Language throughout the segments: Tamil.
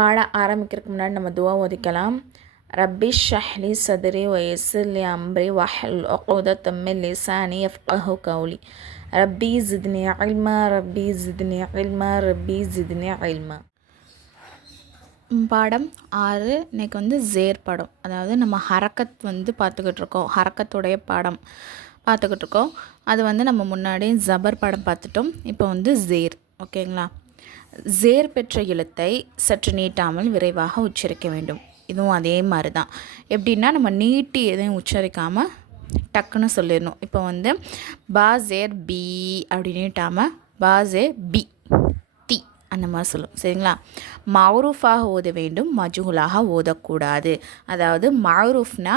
பாட ஆரம்பிக்கிறதுக்கு முன்னாடி நம்ம துவா ஒதுக்கலாம். ரப்பி ஷஹ்லி சதுரி வயசுலி அம்ரி வஹல் ஒகோத லிசானி எஃப்கஹு கவுலி ரப்பி ஜித்னி இல்மா ரப்பி ஜித்னி இல்மா ரப்பி ஜித்னி இல்மா. பாடம் ஆறு இன்னைக்கு வந்து ஜேர் பாடம். அதாவது நம்ம ஹரக்கத் வந்து பார்த்துக்கிட்டு இருக்கோம். ஹரக்கத்துடைய பாடம் பார்த்துக்கிட்டு இருக்கோம். அது வந்து நம்ம முன்னாடி ஜபர் பாடம் பார்த்துட்டோம். இப்போ வந்து ஜேர். ஓகேங்களா? ஜேர் பெற்ற எழுத்தை சற்று நீட்டாமல் விரைவாக உச்சரிக்க வேண்டும். இதுவும் அதே மாதிரி தான் எப்படின்னா நம்ம நீட்டி எதையும் உச்சரிக்காமல் டக்குன்னு சொல்லிடணும். இப்போ வந்து பாசேர் பி அப்படின்னுட்டாமல் நீட்டாமல் பாசேர் பி தி அந்த மாதிரி சொல்லும். சரிங்களா? மவுரூஃபாக ஓத வேண்டும் மஜுகுலாக ஓதக்கூடாது. அதாவது மௌரூஃப்னா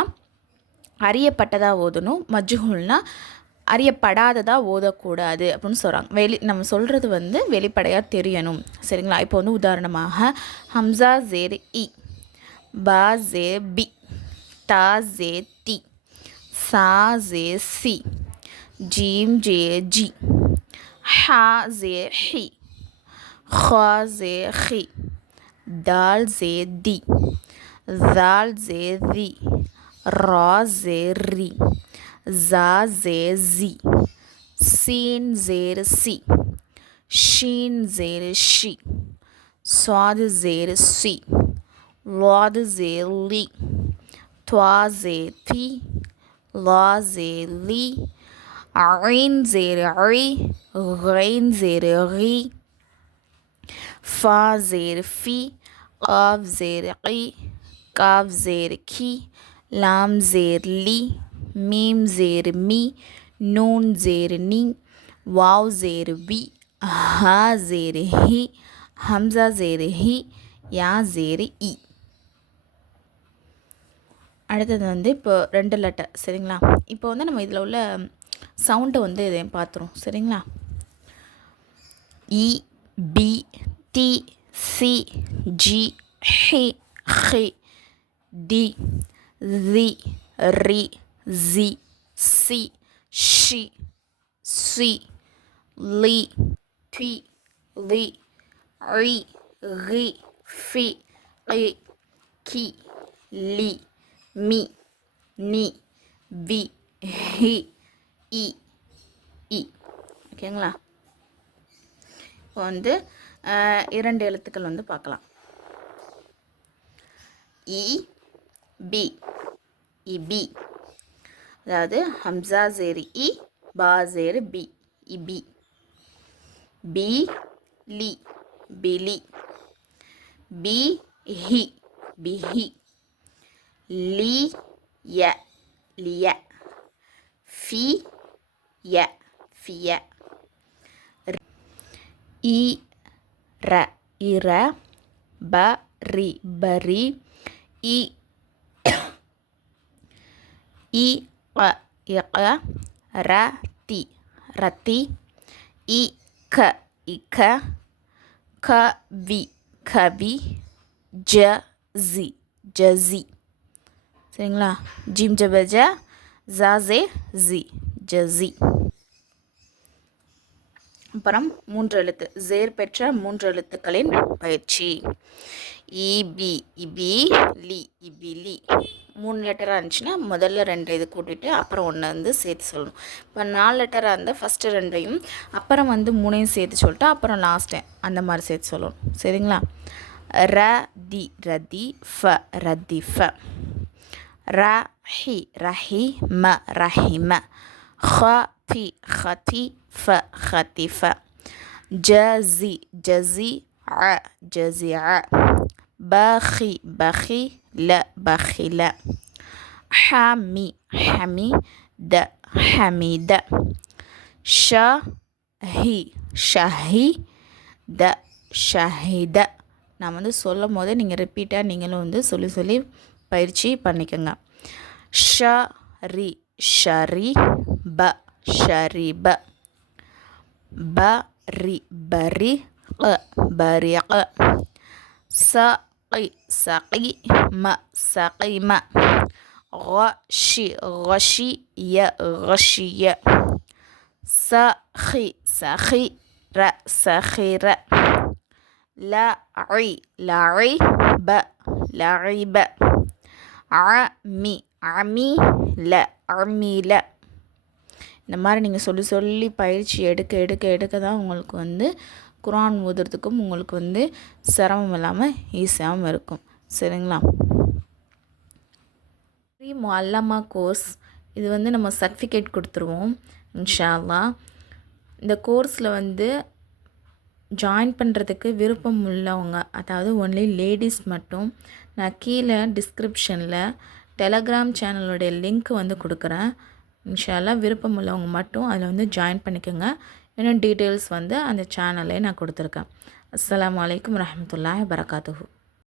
அறியப்பட்டதாக ஓதணும் மஜ்ஹூல்னா அறியப்படாததாக ஓதக்கூடாது அப்படின்னு சொல்கிறாங்க வெளி நம்ம சொல்கிறது வந்து வெளிப்படையாக தெரியணும். சரிங்களா? இப்போ வந்து உதாரணமாக ஹம்சா ஜேர் இ பா ஜே பி தா ஜே தி சா ஜே சி ஜீம் ஜே ஜி ஹா ஜே ஹி ஹா ஜே ஹி தால் ஜே தி தால் ஜே தி ரா ஜே ரி Za, zer, zi. Sin, zer, si. Shin, zer, shi. Sod, zer, si. Lod, zer, li. Toa, zer, ti. Ló, zer, li. Rin, zer, ri. Rein, zer, ri. Fa, zer, fi. Of, zer, ri. Kaf, zer, ki. Lam, zer, li. மீம் ஜேரு மீ நூன் ஜேரு நீ வாவ் ஜேரு வி ஹா ஜேரு ஹி ஹம்சா ஜேரு ஹி யா ஜேரு இ. அடுத்தது வந்து இப்போ ரெண்டு லெட்டர் சரிங்களா? இப்போ வந்து நம்ம இதில் உள்ள சவுண்டை வந்து இதையும் பார்த்துரும் சரிங்களா? இ பி டி சி ஜி ஹி ஹி டி ரி ரி. ஜி சி ஷி சி லி டி லி ரி ரி ஃபி ஐ கி லி மி நி வி ஹி இ இ ஓகேங்களா இப்போ வந்து இரண்டு எழுத்துக்கள் வந்து பார்க்கலாம். இ பி இபி அதாவது ஹம்சா ஜேரி இ பா ஜேரு பி. இபி பி. லி. பிலி. பி ஹி. பிஹி. லி ய. லிய. ஃபி ய. ஃபிய. இ ர. இர ப ரி. பரி இ இ க இக ர தி ரத்தி இ க இக க வி கவி ஜ ஜி ஜி சரிங்களா? ஜிம் ஜபஜ ஜாசே ஜி ஜி அப்புறம் மூன்று எழுத்து. ஜேர் பெற்ற மூன்று எழுத்துக்களின் பயிற்சி. இபி இபி லி இபி லி. மூணு லெட்டராக இருந்துச்சுன்னா முதல்ல ரெண்டு இது கூட்டிட்டு அப்புறம் ஒன்று வந்து சேர்த்து சொல்லணும். இப்போ நாலு லெட்டராக இருந்தால் ஃபஸ்ட்டு ரெண்டையும் அப்புறம் வந்து மூணையும் சேர்த்து சொல்லிட்டு அப்புறம் லாஸ்ட்டு அந்த மாதிரி சேர்த்து சொல்லணும். சரிங்களா? ர தி ரதி ஃப ரதி ஃப. ர ஹி ரஹி ம ரஹி ம. ஹ தி ஹதி ஃப ஹதி ஃப. ஜ ஜி ஜி அ ஜி அ. பாஹி பஹி ல பஹில ஹமி ஹமி த ஹமித ஷஹி ஷஹி த ஷஹித நான் வந்து சொல்லும் போது நீங்கள் ரிப்பீட்டாக நீங்களும் வந்து சொல்லி சொல்லி பயிற்சி பண்ணிக்கோங்க. ஷ ரி ஷரி ப ஷரி ப ப ரி பரி பரி ச பரிக சகி சகி ம சகிம غشي غشي غشي سخي سخي ر سخير லஇ லஇ ப லஇப அமி அமி ல அமில இந்த மாதிரி நீங்கள் சொல்லி சொல்லி பயிற்சி எடுக்க எடுக்க எடுக்க தான் உங்களுக்கு வந்து குரான் ஓதுறதுக்கும் உங்களுக்கு வந்து சிரமம் இல்லாமல் ஈஸியாகவும் இருக்கும். சரிங்களா? ஃப்ரீ முல்லமா கோர்ஸ் இது வந்து நம்ம சர்டிஃபிகேட் கொடுத்துருவோம் இன்ஷால்லா இந்த கோர்ஸில் வந்து ஜாயின் பண்ணுறதுக்கு விருப்பம் உள்ளவங்க அதாவது ஒன்லி லேடிஸ் மட்டும் நான் கீழே டிஸ்கிரிப்ஷனில் டெலகிராம் சேனலோடைய லிங்க் வந்து கொடுக்குறேன். இன்ஷால்லா விருப்பம் உள்ளவங்க மட்டும் அதில் வந்து ஜாயின் பண்ணிக்கோங்க. இன்னும் டீட்டெயில்ஸ் வந்து அந்த சேனல்லே நான் கொடுத்துருக்கேன். அஸ்லாம் வலைக்கம் வரஹ்மத்துல்லாஹி வரகாத்துஹு